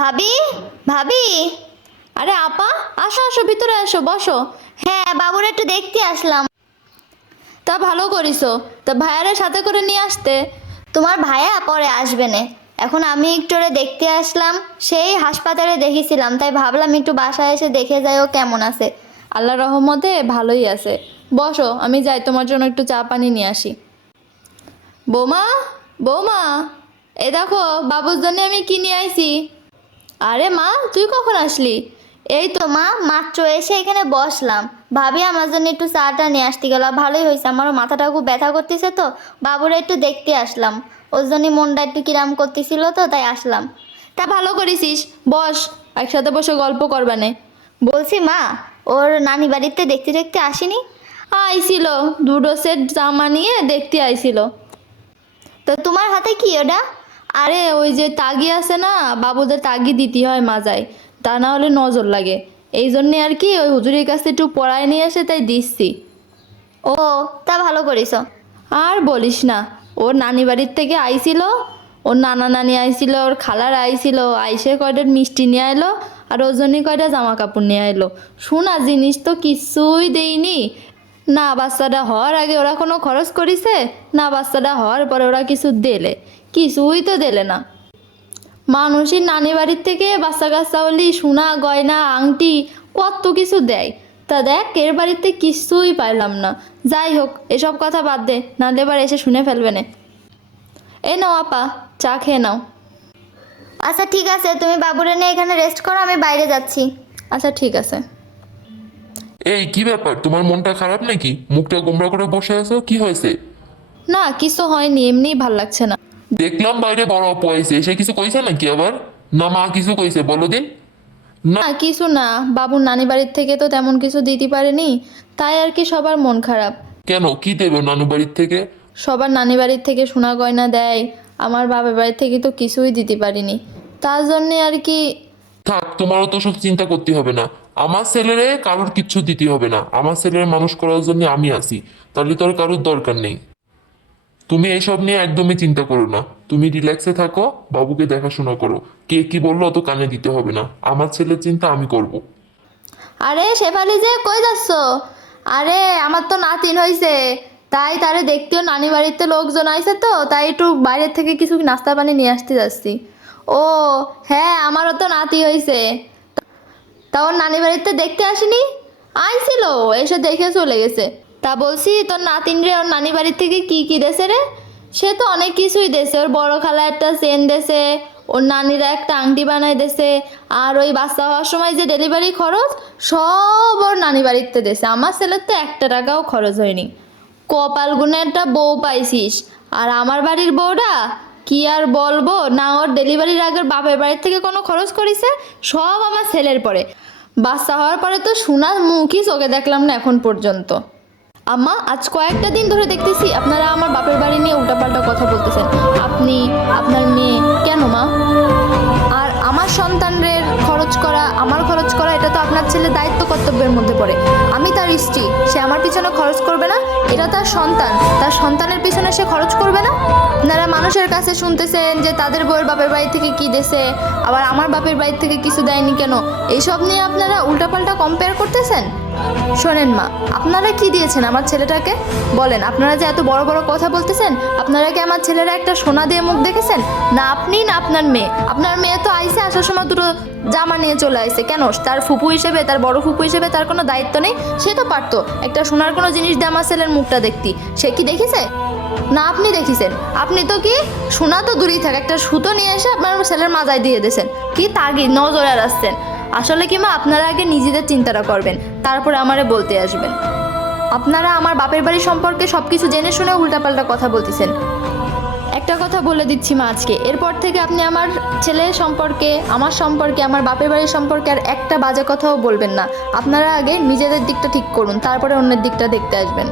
ভাবি, ভাবি। আরে আপা, আসো আসো, ভিতরে আসো, বসো। হ্যাঁ, বাবুর একটু দেখতে আসলাম। তা ভালো করিছো। তা ভাইয়ারে সাথে করে নিয়ে আসতে। তোমার ভাইয়া পরে আসবে না, এখন আমি একটু ওরে দেখতে আসলাম। সেই হাসপাতালে দেখেছিলাম, তাই ভাবলাম একটু বাসায় এসে দেখে যাই ও কেমন আছে। আল্লাহ রহমতে ভালোই আছে। বসো, আমি যাই তোমার জন্য একটু চা পানি নিয়ে আসি। বৌমা, বৌমা, এ দেখো বাবুর জন্য আমি কি নিয়ে আইছি। আরে মা, তুই কখন আসলি? এই তো মা, মাত্র এসে এখানে বসলাম। ভাবি আমার জন্য একটু চাটা নিয়ে আসতে গেল, ভালোই হয়েছে। আমারও মাথাটা খুব ব্যথা করতেছে, তো বাবুরা একটু দেখতে আসলাম। ওর জন্য মনটা একটু কিরাম করতেছিল, তো তাই আসলাম। তা ভালো করেছিস, বস, একসাথে বসে গল্প করবানে। বলছি মা, ওর নানি বাড়িতে দেখতে দেখতে আসেনি? আইছিল, দুটো সেট জামা নিয়ে দেখতে আইছিল। তো তোমার হাতে কি ওটা? আরে ওই যে তাগি আছে না, বাবুদের তাগি দিতে হয় মাজায়, তা না হলে নজর লাগে। এই জন্যে আর কি ওই হুজুরের কাছে একটু পড়ায় নিয়ে এসে তাই দিচ্ছি। ও, তা ভালো করিস। আর বলিস না, ওর নানি বাড়ির থেকে আইছিল, ওর নানা নানি আইছিল, ওর খালার আইছিল, আইসে কয়টা মিষ্টি নিয়ে আইলো, আর ওর জন্যই কয়টা জামা কাপড় নিয়ে আইলো। শোনা জিনিস তো কিছুই দেইনি। না বাচ্চাটা হওয়ার আগে ওরা কোনো খরচ করিছে, না বাচ্চাটা হওয়ার পরে ওরা কিছু দিলে, কিছুই তো দিলে না। মানুষের নানি বাড়ির থেকে বাচ্চা কাচ্চা হলি সোনা গয়না আংটি কত কিছু দেয়, তা দেখ এর বাড়িতে কিছুই পাইলাম না। যাই হোক, এসব কথা বাদ দে, নাহলে এবার এসে শুনে ফেলবে না। এই নাও আপা, চা খেয়ে নাও। আচ্ছা ঠিক আছে, তুমি বাবুরে নিয়ে এখানে রেস্ট করো, আমি বাইরে যাচ্ছি। আচ্ছা ঠিক আছে। এই কি ব্যাপার, তোমার মনটা খারাপ নাকি? মুখটা গোমড়া করে বসে আছো, কি হয়েছে? না কিছু হয়নি, এমনিই ভাল লাগছে না। দেখলাম বাইরে বড় আপু আইছে, সে কিছু কইছে নাকি আবার? না মা কিছু কইছে, বলো দিন। না। না কিছু না, বাবুর নানি বাড়ির থেকে তো তেমন কিছু দিতে পারেনি, তাই আর কি সবার মন খারাপ। কেন, কি দেবে নানু বাড়ির থেকে? সবার নানি বাড়ির থেকে সোনা গয়না দেয়, আমার বাবার বাড়ির থেকে তো কিছুই দিতে পারিনি, তার জন্যে আর কি। থাক, তোমারও তো সব চিন্তা করতে হবে না। আমার ছেলেরে কারোর কিচ্ছু দিতে হবে না, আমার ছেলের মানুষ করার জন্য আমি আছি। তাহলে তোর কারোর দরকার নেই। তুমি এইসব নিয়ে একদমই চিন্তা করো না, তুমি রিল্যাক্সে থাকো, বাবুকে দেখাশোনা করো। কে কি বললো অত কানে দিতে হবে না, আমার ছেলের চিন্তা আমি করব। আরে শেফালি যে কই যাচ্ছ? আরে আমার তো নাতিন হয়েছে, তাই তারে দেখতেও নানি বাড়িতে লোকজন আইছে, তো তাই একটু বাইরের থেকে কিছু নাস্তা পানি নিয়ে আসতে যাচ্ছি। ও হ্যাঁ, আমারও তো নাতি হয়েছে। তা ওর নানি বাড়িতে দেখতে আসেনি? আইছিল, এসে দেখে চলে গেছে। তা বলছি তোর নাতিন রে ওর নানি বাড়ির থেকে কি কি দেছে রে? সে তো অনেক কিছুই দেছে, ওর বড় খালা একটা চেন দেছে, ওর নানিরা একটা আংটি বানায় দেছে, আর ওই বাচ্চা হওয়ার সময় যে ডেলিভারি খরচ সব ওর নানি বাড়িতে দেছে। আমার ছেলের তো একটা টাকাও খরচ হয়নি। কপাল গুনে একটা বউ পাইছিস। আর আমার বাড়ির বউটা কি আর বলবো, না ওর ডেলিভারির আগের বাপের বাড়ির থেকে কোনো খরচ করেছে, সব আমার ছেলের পরে। বাচ্চা হওয়ার পরে তো সোনার মুখই চোখে দেখলাম না এখন পর্যন্ত। আম্মা, আজ কয়েকটা দিন ধরে দেখতেছি আপনারা আমার বাপের বাড়ি নিয়ে উল্টাপাল্টা কথা বলতেছেন। আপনি, আপনার মেয়ে, কেন মা? আর আমার সন্তানের খরচ করা, আমার খরচ করা, এটা তো আপনার ছেলের দায়িত্ব কর্তব্যের মধ্যে পড়ে। আমি তার স্ত্রী, সে আমার পিছনে খরচ করবে না? এটা তার সন্তান, তার সন্তানের পিছনে সে খরচ করবে না? আপনারা মানুষের কাছে শুনতেছেন যে তাদের বউয়ের বাপের বাড়ি থেকে কি দেছে, আবার আমার বাপের বাড়ি থেকে কিছু দেয়নি কেন, এইসব নিয়ে আপনারা উল্টাপাল্টা কম্পেয়ার করতেছেন। শোনেন মা, আপনারা কি দিয়েছেন আমার ছেলেটাকে? বলেন, আপনারা যে এত বড় বড় কথা বলতেছেন, আপনারা কি আমার ছেলেরা একটা সোনা দিয়ে মুখ দেখেছেন? না আপনি না আপনার মেয়ে। আপনার মেয়ে তো আইসে, আসার সময় দুটো জামা নিয়ে চলে আসছে, কেন তার ফুপু হিসেবে, তার বড় ফুপু হিসেবে তার কোনো দায়িত্ব নেই? সে তো পারতো একটা সোনার কোনো জিনিস দিয়ে আমার ছেলের মুখটা দেখতি, সে কি দেখেছে? না আপনি দেখেছেন? আপনি তো কি, সোনা তো দূরেই থাক, একটা সুতো নিয়ে এসে আপনার ছেলের মাজায় দিয়ে দিয়েছেন, কি তাগি নজরে আসছেন। আসলে কি মা, আপনারা আগে নিজেদের চিন্তাটা করবেন, তারপরে আমারে বলতে আসবেন। আপনারা আমার বাপের বাড়ি সম্পর্কে সব কিছু জেনে শুনে উল্টাপাল্টা কথা বলতেছেন। একটা কথা বলে দিচ্ছি মা, আজকে এরপর থেকে আপনি আমার ছেলে সম্পর্কে, আমার সম্পর্কে, আমার বাপের বাড়ির সম্পর্কে আর একটা বাজে কথাও বলবেন না। আপনারা আগে নিজেদের দিকটা ঠিক করুন, তারপরে অন্যের দিকটা দেখতে আসবেন।